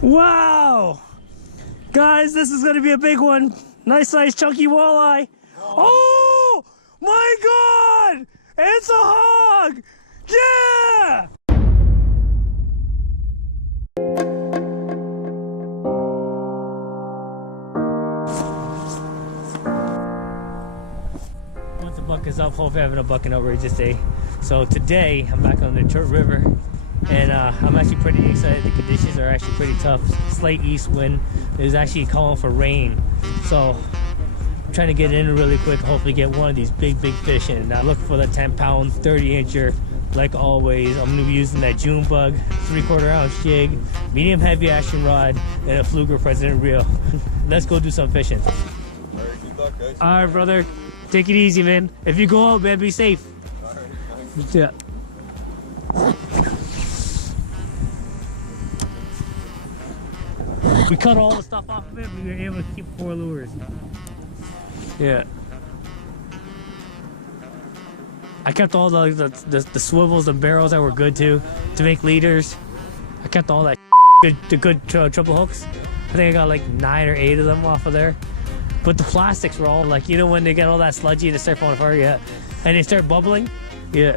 Wow! Guys, this is gonna be a big one. Nice size chunky walleye. Oh my God! It's a hog! Yeah! Once the buck is up, hopefully having a buck and outrageous day. So today, I'm back on the Detroit River. And I'm actually pretty excited. The conditions are actually pretty tough. Slight east wind. There's actually calling for rain. So I'm trying to get in really quick. Hopefully get one of these big fish in. Now look for the 10-pound, 30-incher. Like always, I'm going to be using that June bug, 3/4 ounce jig, medium heavy action rod, and a Fluger President reel. Let's go do some fishing. Alright, good luck, guys. Alright, brother. Take it easy, man. If you go out, man, be safe. Alright, yeah. We cut all the stuff off of it, we were able to keep 4 lures. Yeah. I kept all the swivels and barrels that were good too, to make leaders. I kept all that good triple hooks. I think I got like 9 or 8 of them off of there. But the plastics were all like, you know when they get all that sludgy, they start falling apart, yeah. And they start bubbling, yeah.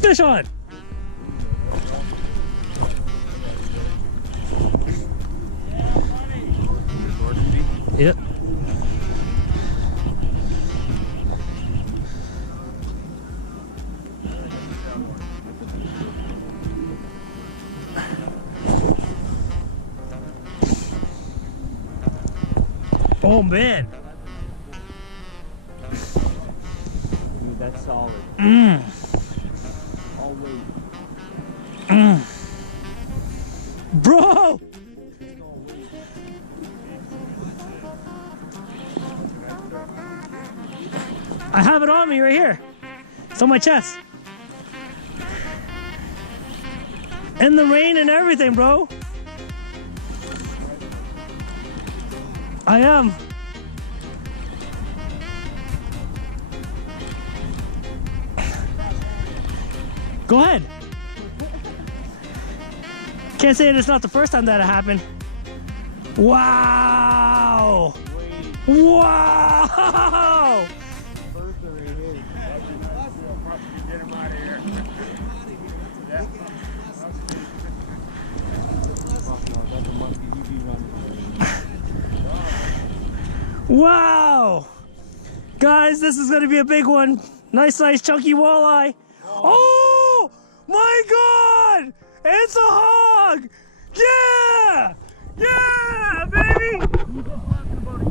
Fish on! Yep. Oh man! Dude, that's solid. Bro! I have it on me right here. It's on my chest. In the rain and everything, bro. I am. Go ahead. Can't say it's not the first time that it happened. Wow! Wow! Wow! Guys, this is gonna be a big one. Nice size chunky walleye. Oh my God! It's a hog! Yeah! Yeah, baby!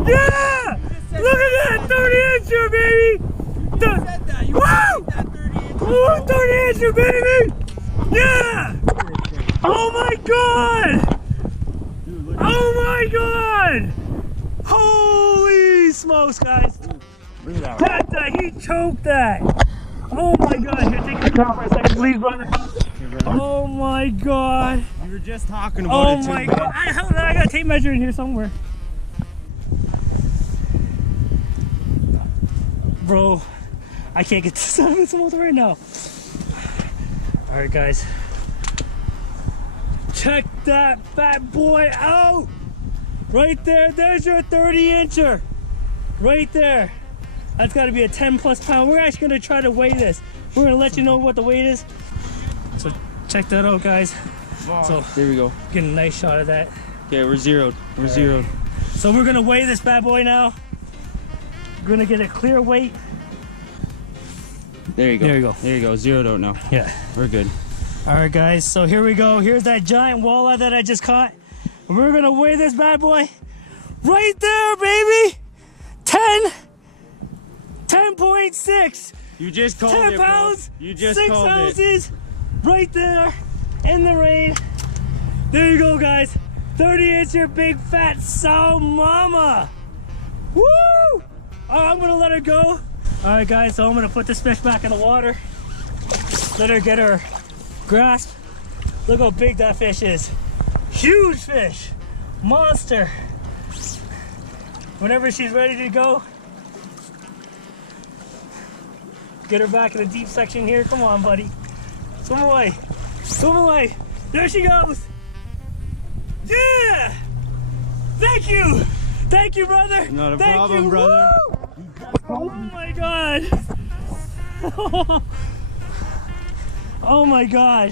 Yeah! Look at that 30-incher, baby! Woo! Oh, 30-incher, baby! Yeah! Oh my God! Oh my God! Holy smokes, guys! He choked that! Oh my God! Here, take the camera for a second, please, brother. Oh my God! You were just talking about it too. Oh my God! I got a tape measure in here somewhere. Bro, I can't get this out of its mouth right now. Alright guys. Check that fat boy out! Right there, there's your 30-incher. Right there. That's gotta be a 10+ pound. We're actually gonna try to weigh this. We're gonna let you know what the weight is. So check that out, guys. So there we go. Get a nice shot of that. Okay, we're zeroed. We're zeroed. So we're gonna weigh this bad boy now. We're gonna get a clear weight. There you go. There you go. There you go. Zeroed out now. Yeah. We're good. All right, guys. So here we go. Here's that giant walleye that I just caught. And we're gonna weigh this bad boy. Right there, baby. 10.6. You just called 10 it, pounds. bro. You just 6 called ounces. it. Right there in the rain. There you go, guys. 30-incher big fat sow mama. Woo! I'm gonna let her go. All right, guys, so I'm gonna put this fish back in the water. Let her get her grasp. Look how big that fish is. Huge fish, monster. Whenever she's ready to go, get her back in the deep section here. Come on, buddy. Swim away. Swim away. There she goes. Yeah! Thank you! Thank you, brother! Not a Thank problem, you. brother. Woo! Oh my god! Oh my god!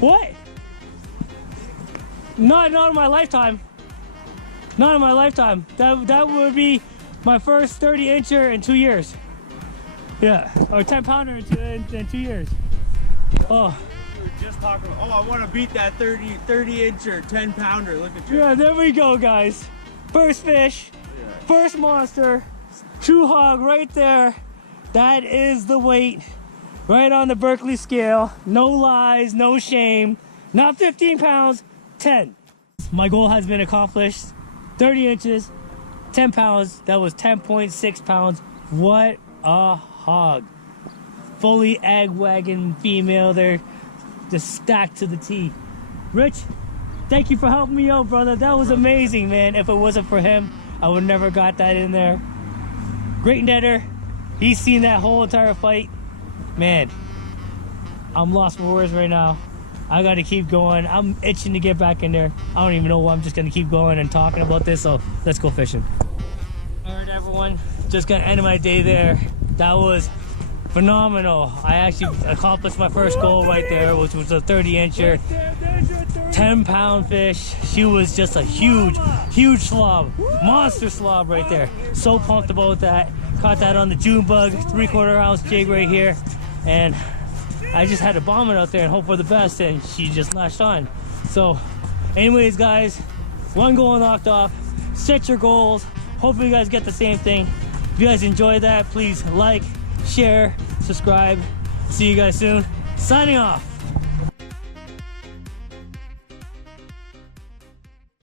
What? Not in my lifetime. Not in my lifetime. That would be my first 30-incher in 2 years. Yeah, or 10-pounder in 2 years. Oh. We were just talking about, I want to beat that 30-incher, 10-pounder. Look at you. Yeah, there we go, guys. First fish, first monster, true hog right there. That is the weight, right on the Berkeley scale. No lies, no shame. Not 15 pounds, 10. My goal has been accomplished. 30 inches, 10 pounds. That was 10.6 pounds. What a hog. Fully egg wagon female there, just stacked to the T. Rich, thank you for helping me out, brother. That was amazing, man. If it wasn't for him, I would never got that in there. Great netter. He's seen that whole entire fight. Man, I'm lost for words right now. I gotta keep going. I'm itching to get back in there. I don't even know why. I'm just gonna keep going and talking about this, so let's go fishing. All right, everyone, just gonna end my day there. That was phenomenal. I actually accomplished my first goal right there, which was a 30-incher, 10-pound fish. She was just a huge slob, monster slob right there. So pumped about that. Caught that on the June bug, 3/4 ounce jig right here, and I just had to bomb it out there and hope for the best, and she just latched on. So anyways, guys, one goal knocked off. Set your goals. Hopefully you guys get the same thing. If you guys enjoyed that, please like, share, subscribe. See you guys soon. Signing off.